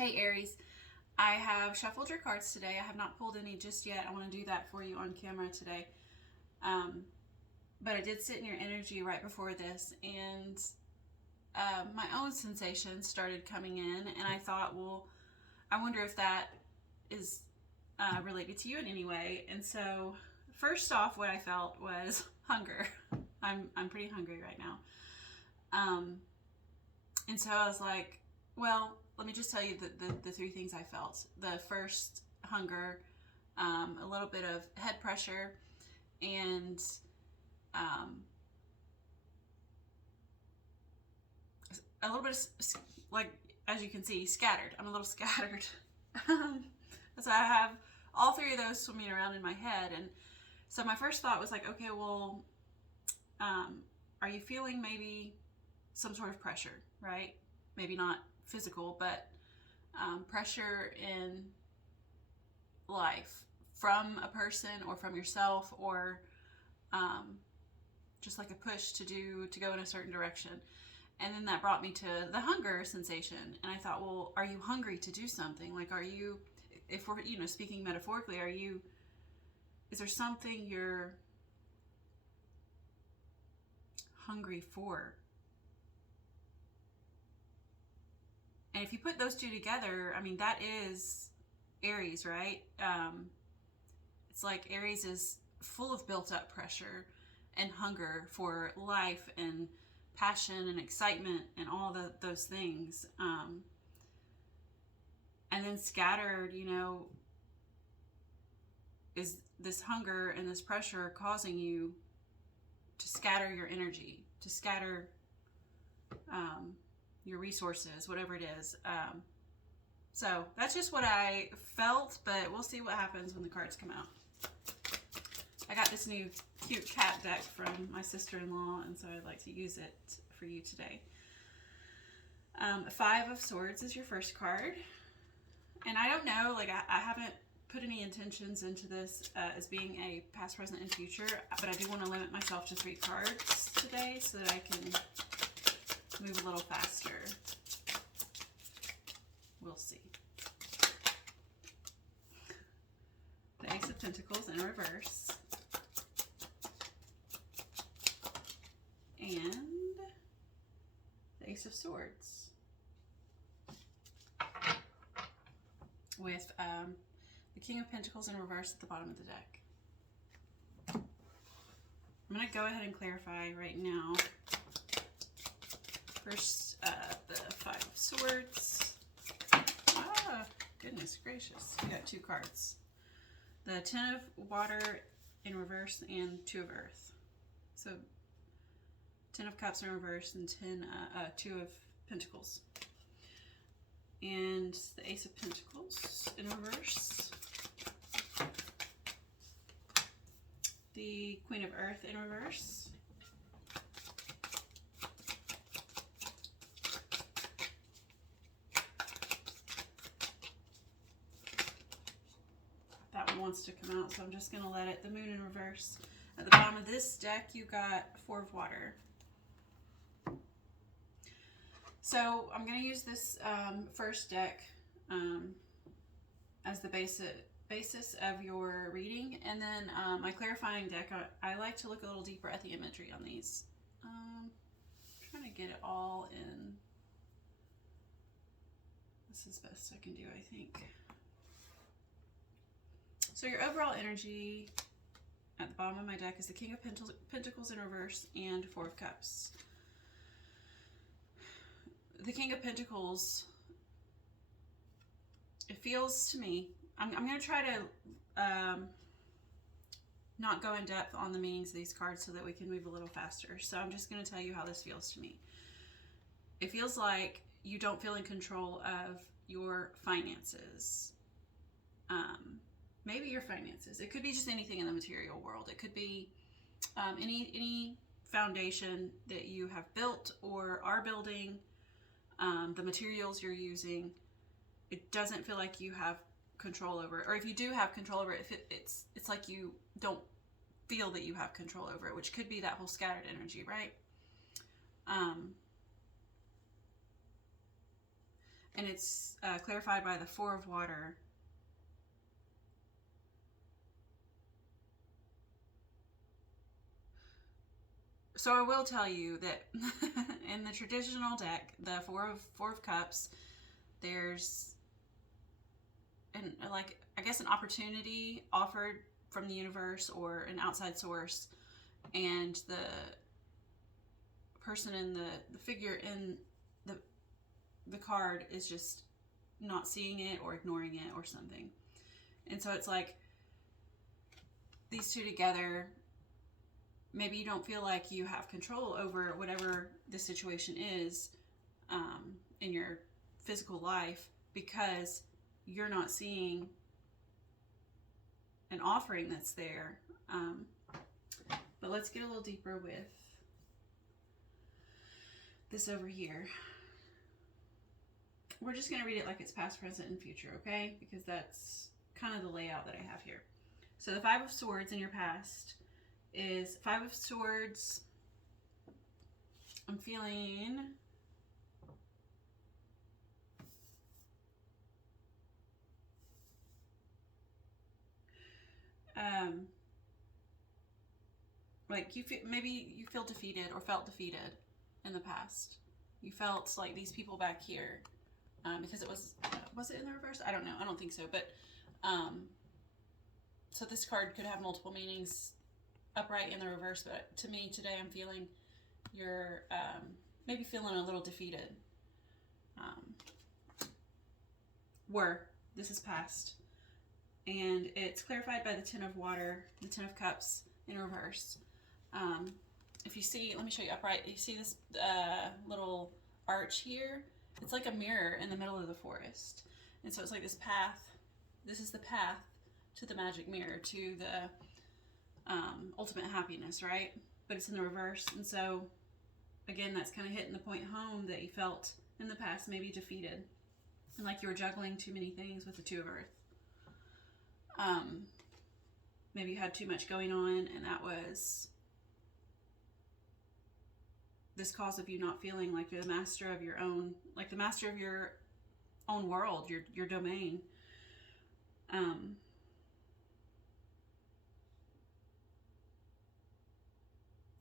Hey Aries, I have shuffled your cards today. I have not pulled any just yet. I want to do that for you on camera today. Um, but I did sit in your energy right before this, and my own sensations started coming in, and I thought, well, I wonder if that is related to you in any way. And so, first off, what I felt was hunger. I'm pretty hungry right now. Um, and so I was like, well, let me just tell you the three things I felt. The first, hunger, a little bit of head pressure, and um, a little bit of, like, as you can see, scattered. I'm a little scattered. So I have all three of those swimming around in my head. And so my first thought was like, okay, well, are you feeling maybe some sort of pressure, right? Maybe not physical, but pressure in life from a person or from yourself, or um, just like a push to go in a certain direction. And then that brought me to the hunger sensation, and I thought, well, are you hungry to do something? Like, are you, if we're speaking metaphorically, is there something you're hungry for? And if you put those two together, I mean, that is Aries, right? It's like Aries is full of built up pressure and hunger for life and passion and excitement and all those things. And then scattered, is this hunger and this pressure causing you to scatter your energy, to scatter your resources, whatever it is. So that's just what I felt, but we'll see what happens when the cards come out. I got this new cute cat deck from my sister-in-law, and so I'd like to use it for you today. Five of Swords is your first card. And I don't know, like I haven't put any intentions into this as being a past, present, and future, but I do want to limit myself to 3 cards today so that I can move a little faster. We'll see. The Ace of Pentacles in reverse. And the Ace of Swords. With the King of Pentacles in reverse at the bottom of the deck. I'm going to go ahead and clarify right now. First, the Five of Swords. Ah, goodness gracious. We got 2 cards. The Ten of Water in reverse and 2 of Earth. So, 10 of Cups in reverse and 2 of Pentacles. And the Ace of Pentacles in reverse. The Queen of Earth in reverse. That one wants to come out, so I'm just going to let it. The Moon in reverse. At the bottom of this deck, you got 4 of Water. So I'm going to use this first deck as the basis of your reading, and then my clarifying deck, I like to look a little deeper at the imagery on these. Trying to get it all in. This is best I can do, I think. So your overall energy at the bottom of my deck is the King of Pentacles in reverse and 4 of Cups. The King of Pentacles, it feels to me, I'm going to try to not go in depth on the meanings of these cards so that we can move a little faster. So I'm just going to tell you how this feels to me. It feels like you don't feel in control of your finances. Maybe your finances. It could be just anything in the material world. It could be any foundation that you have built or are building. The materials you're using, it doesn't feel like you have control over it. Or if you do have control over it, it's like you don't feel that you have control over it, which could be that whole scattered energy, right? and it's clarified by the Four of Water. So I will tell you that in the traditional deck, the Four of Cups, there's I guess an opportunity offered from the universe or an outside source, and the person in the figure in the card is just not seeing it or ignoring it or something. And so it's like these two together, maybe you don't feel like you have control over whatever the situation is in your physical life because you're not seeing an offering that's there. But let's get a little deeper with this over here. We're just going to read it like it's past, present, and future, okay? Because that's kind of the layout that I have here. So the Five of Swords in your past is Five of Swords. I'm feeling like maybe you feel defeated or felt defeated in the past. You felt like these people back here, because it was it in the reverse? I don't know. I don't think so. But so this card could have multiple meanings, upright in the reverse. But to me today, I'm feeling you're maybe feeling a little defeated. This is past, and it's clarified by the Ten of Water, the Ten of Cups in reverse. If you see, let me show you upright. You see this little arch here? It's like a mirror in the middle of the forest. And so it's like this path. This is the path to the magic mirror, to the ultimate happiness, right? But it's in the reverse. And so, again, that's kind of hitting the point home that you felt in the past maybe defeated. And like you were juggling too many things with the Two of Earth. Maybe you had too much going on, and that was this cause of you not feeling like you're the master of your own, like the master of your own world, your domain.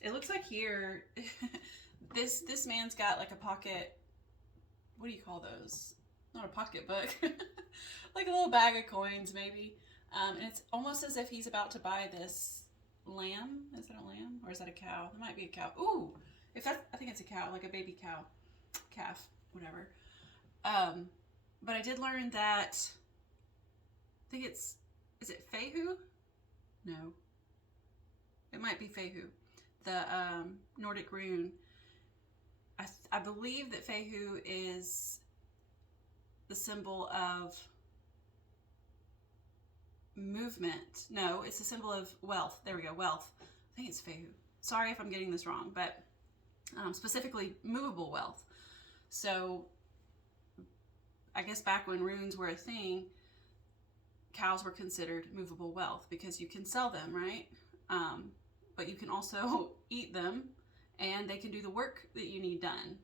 It looks like here, this man's got like a pocket, what do you call those? Not a pocketbook, like a little bag of coins maybe. And it's almost as if he's about to buy this lamb. Is it a lamb or is that a cow? It might be a cow. Ooh, I think it's a cow, like a baby cow, calf, whatever. But I did learn that, I think is it Fehu? No. It might be Fehu, the Nordic rune. I believe that Fehu is the symbol of movement. No, it's a symbol of wealth. There we go, wealth. I think it's Fehu. Sorry if I'm getting this wrong, but specifically movable wealth. So I guess back when runes were a thing, cows were considered movable wealth because you can sell them, right? But you can also eat them, and they can do the work that you need done.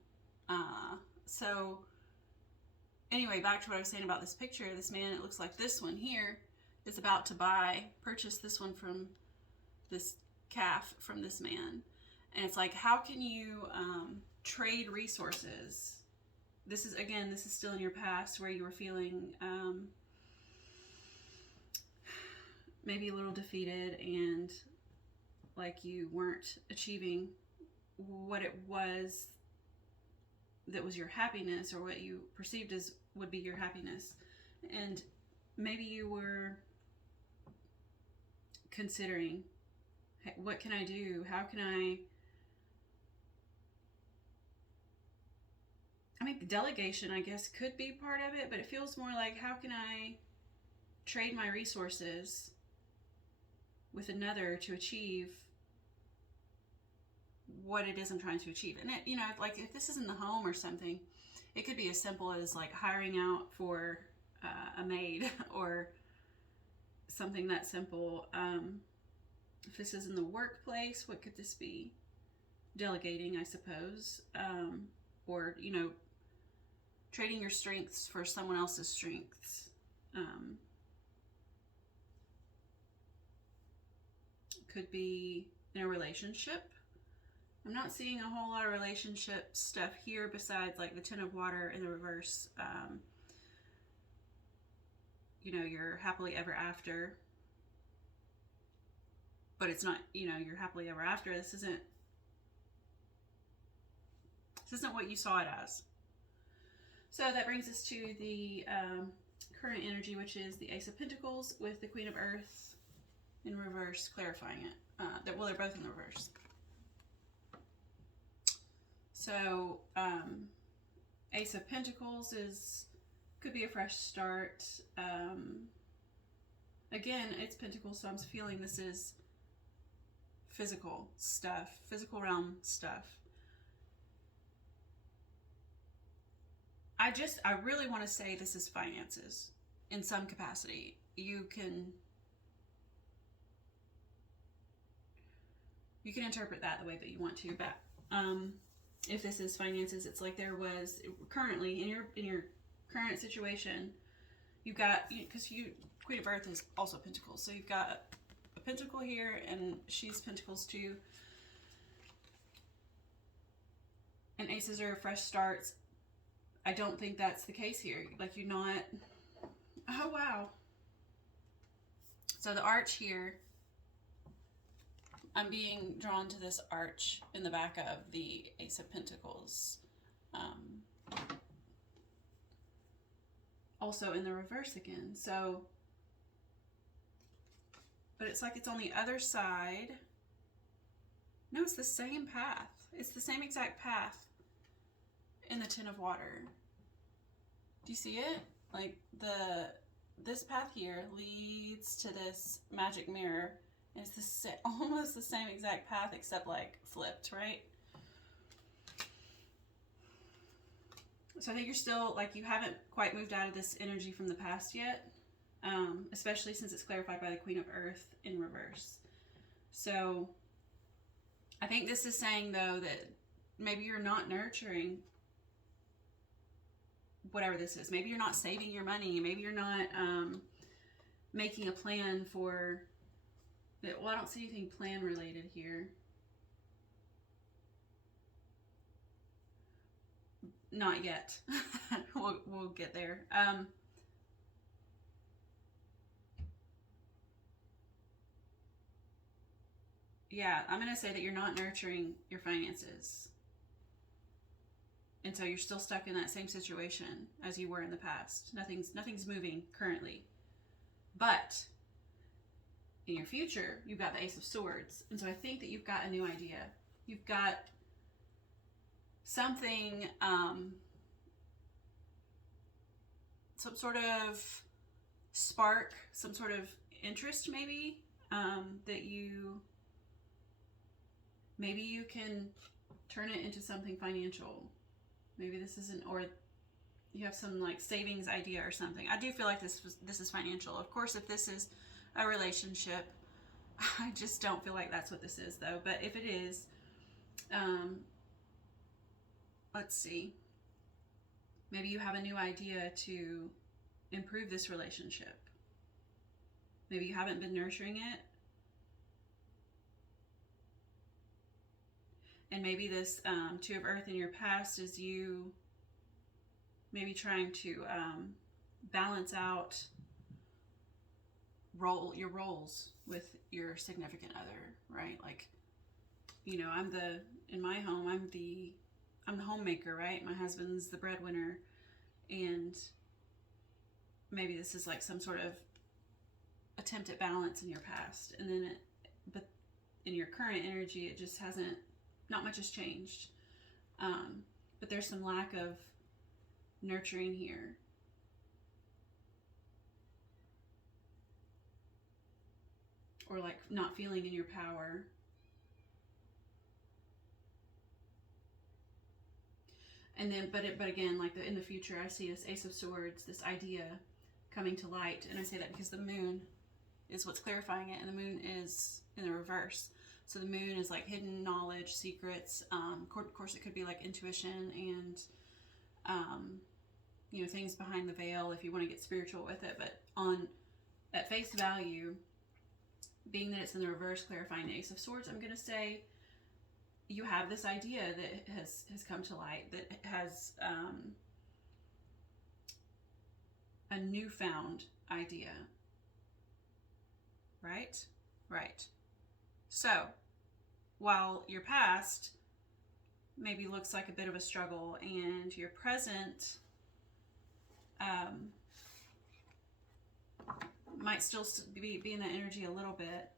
So anyway, back to what I was saying about this picture. This man, it looks like this one here, is about to purchase this one from this calf from this man. And it's like, how can you trade resources? This is still in your past where you were feeling maybe a little defeated and like you weren't achieving what it was that was your happiness, or what you perceived as would be your happiness. And maybe you were considering, hey, what can I do? How can I mean, delegation, I guess, could be part of it, but it feels more like, how can I trade my resources with another to achieve what it is I'm trying to achieve? And it, like if this is in the home or something, it could be as simple as like hiring out for a maid or something that simple. If this is in the workplace, what could this be? Delegating, I suppose, or trading your strengths for someone else's strengths. Could be in a relationship. I'm not seeing a whole lot of relationship stuff here besides like the Ten of Water in the reverse. You know, you're happily ever after. But it's not, you know, you're happily ever after. This isn't what you saw it as. So that brings us to the current energy, which is the Ace of Pentacles with the Queen of Earth in reverse, clarifying it. Well, they're both in the reverse. So Ace of Pentacles could be a fresh start. Again, it's Pentacles, so I'm feeling this is physical stuff, physical realm stuff. I really want to say this is finances in some capacity. You can interpret that the way that you want to, but if this is finances, it's like there was currently in your current situation, you've got, because Queen of Earth is also Pentacles, so you've got a Pentacle here, and she's Pentacles too. And aces are fresh starts. I don't think that's the case here. Like, you're not. Oh wow. So the arch here, I'm being drawn to this arch in the back of the Ace of Pentacles. Also in the reverse again. So, but it's like it's on the other side. No, it's the same path. It's the same exact path in the Ten of Water. Do you see it? Like this path here leads to this magic mirror. And it's almost the same exact path except like flipped, right? So I think you're still, like, you haven't quite moved out of this energy from the past yet, especially since it's clarified by the Queen of Earth in reverse. So I think this is saying, though, that maybe you're not nurturing whatever this is. Maybe you're not saving your money. Maybe you're not making a plan for... Well, I don't see anything plan related here. Not yet. We'll get there. Yeah, I'm going to say that you're not nurturing your finances. And so you're still stuck in that same situation as you were in the past. Nothing's moving currently. But in your future, you've got the Ace of Swords. And so I think that you've got a new idea. You've got something, some sort of spark, some sort of interest maybe, that maybe you can turn it into something financial. Maybe this isn't, or you have some like savings idea or something. I do feel like this is financial. Of course, if this is a relationship, I just don't feel like that's what this is, though. But if it is, let's see. Maybe you have a new idea to improve this relationship. Maybe you haven't been nurturing it. And maybe this Two of Earth in your past is you maybe trying to balance out your roles with your significant other, right? Like, you know, in my home, I'm the homemaker, right? My husband's the breadwinner, and maybe this is like some sort of attempt at balance in your past, and then but in your current energy, it just hasn't. Not much has changed, but there's some lack of nurturing here. Or like not feeling in your power. And then, but again, like in the future, I see this Ace of Swords, this idea coming to light, and I say that because the moon is what's clarifying it, and the moon is in the reverse. So the moon is like hidden knowledge, secrets. Of course, it could be like intuition and you know, things behind the veil if you want to get spiritual with it. But at face value, being that it's in the reverse, clarifying the Ace of Swords, I'm going to say you have this idea that has come to light, that has a newfound idea. Right? Right. So, while your past maybe looks like a bit of a struggle, and your present might still be in that energy a little bit,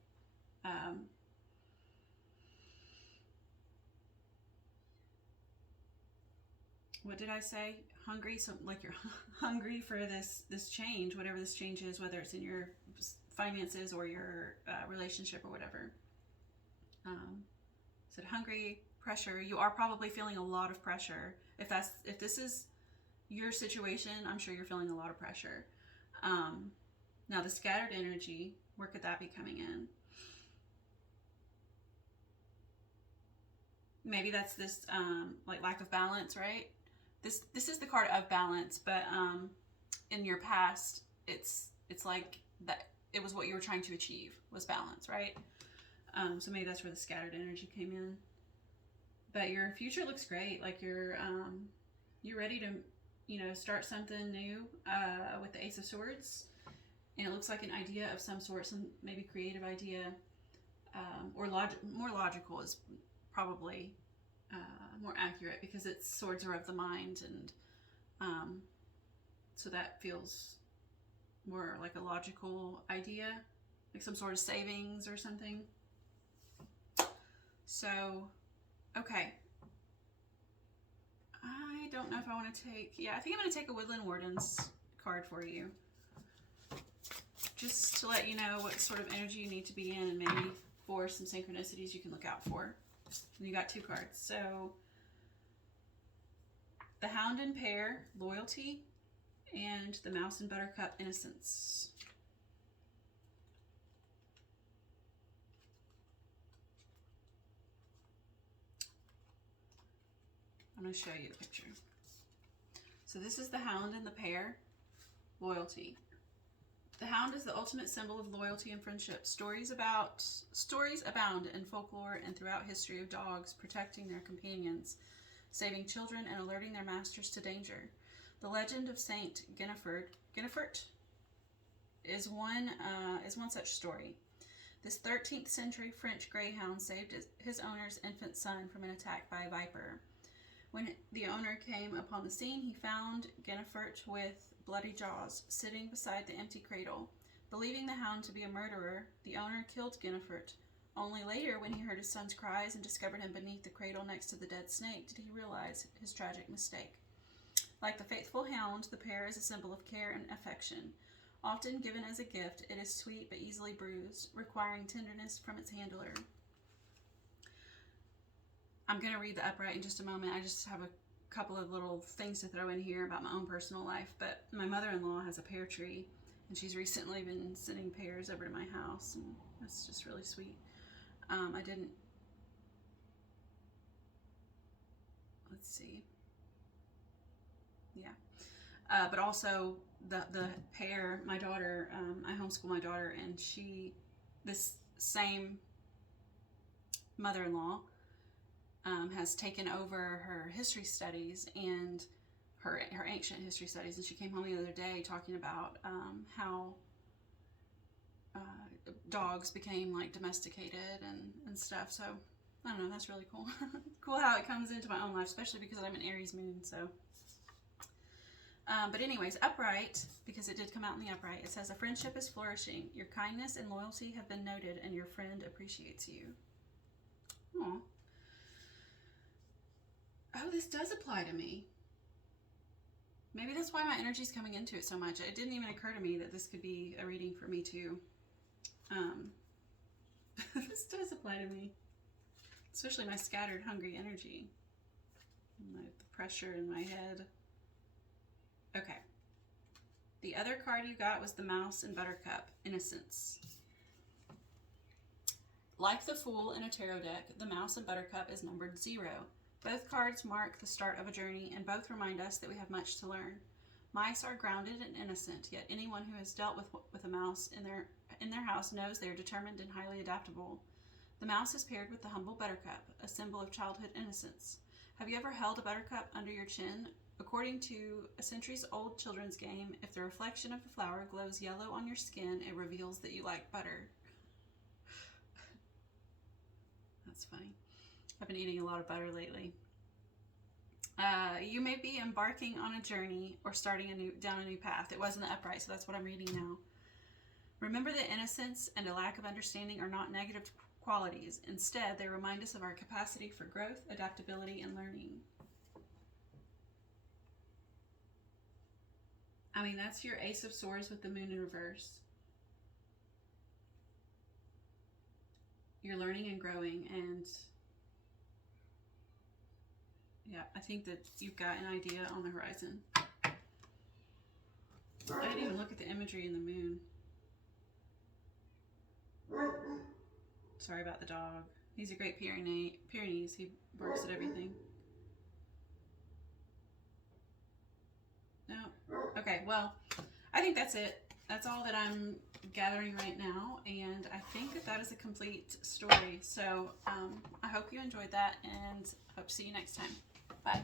what did I say? Hungry, so like you're hungry for this change, whatever this change is, whether it's in your finances or your relationship or whatever. Said hungry, pressure. You are probably feeling a lot of pressure. If this is your situation, I'm sure you're feeling a lot of pressure. Now the scattered energy, where could that be coming in? Maybe that's this like lack of balance, right? This is the card of balance, but in your past, it's like that. It was what you were trying to achieve, was balance, right? So maybe that's where the scattered energy came in. But your future looks great. Like you're ready to, you know, start something new with the Ace of Swords, and it looks like an idea of some sort, some maybe creative idea, or more logical is probably more accurate, because it's swords are of the mind, and so that feels more like a logical idea, like some sort of savings or something. So, okay. I don't know if I want to take, yeah, I think I'm going to take a Woodland Warden's card for you, just to let you know what sort of energy you need to be in, and maybe for some synchronicities you can look out for. And you got 2 cards. So, the Hound and Pear, Loyalty, and the Mouse and Buttercup, Innocence. I'm going to show you the picture. So this is the Hound and the Pear, Loyalty. The Hound is the ultimate symbol of loyalty and friendship. Stories abound in folklore and throughout history of dogs protecting their companions, saving children, and alerting their masters to danger. The legend of Saint Genefert is one such story. This 13th century French greyhound saved his owner's infant son from an attack by a viper. When the owner came upon the scene, he found Genefert with bloody jaws, sitting beside the empty cradle. Believing the hound to be a murderer, the owner killed Genefert. Only later, when he heard his son's cries and discovered him beneath the cradle next to the dead snake, did he realize his tragic mistake. Like the faithful hound, the pear is a symbol of care and affection. Often given as a gift, it is sweet but easily bruised, requiring tenderness from its handler. I'm going to read the upright in just a moment. I just have a couple of little things to throw in here about my own personal life. But my mother-in-law has a pear tree, and she's recently been sending pears over to my house, and that's just really sweet. Let's see. Yeah. But also the pear, my daughter, I homeschool my daughter, and this same mother-in-law has taken over her history studies and her ancient history studies, and she came home the other day talking about how dogs became like domesticated and stuff. So I don't know, that's really cool. Cool how it comes into my own life, especially because I'm an Aries moon. So but anyways, upright, because it did come out in the upright, it says, a friendship is flourishing. Your kindness and loyalty have been noted, and your friend appreciates you. Aw. Oh, this does apply to me. Maybe that's why my energy's coming into it so much. It didn't even occur to me that this could be a reading for me too. This does apply to me. Especially my scattered, hungry energy. The pressure in my head. Okay. The other card you got was the Mouse and Buttercup, Innocence. Like the Fool in a tarot deck, the Mouse and Buttercup is numbered 0. Both cards mark the start of a journey, and both remind us that we have much to learn. Mice are grounded and innocent, yet anyone who has dealt with a mouse in their house knows they are determined and highly adaptable. The mouse is paired with the humble buttercup, a symbol of childhood innocence. Have you ever held a buttercup under your chin? According to a centuries-old children's game, if the reflection of the flower glows yellow on your skin, it reveals that you like butter. That's funny. I've been eating a lot of butter lately. You may be embarking on a journey or starting down a new path. It was in the upright, so that's what I'm reading now. Remember that innocence and a lack of understanding are not negative qualities. Instead, they remind us of our capacity for growth, adaptability, and learning. I mean, that's your Ace of Swords with the moon in reverse. You're learning and growing, and yeah, I think that you've got an idea on the horizon. I didn't even look at the imagery in the moon. Sorry about the dog. He's a Great Pyrenees. He barks at everything. No. Okay, well, I think that's it. That's all that I'm gathering right now, and I think that that is a complete story. So I hope you enjoyed that, and hope to see you next time. Bye.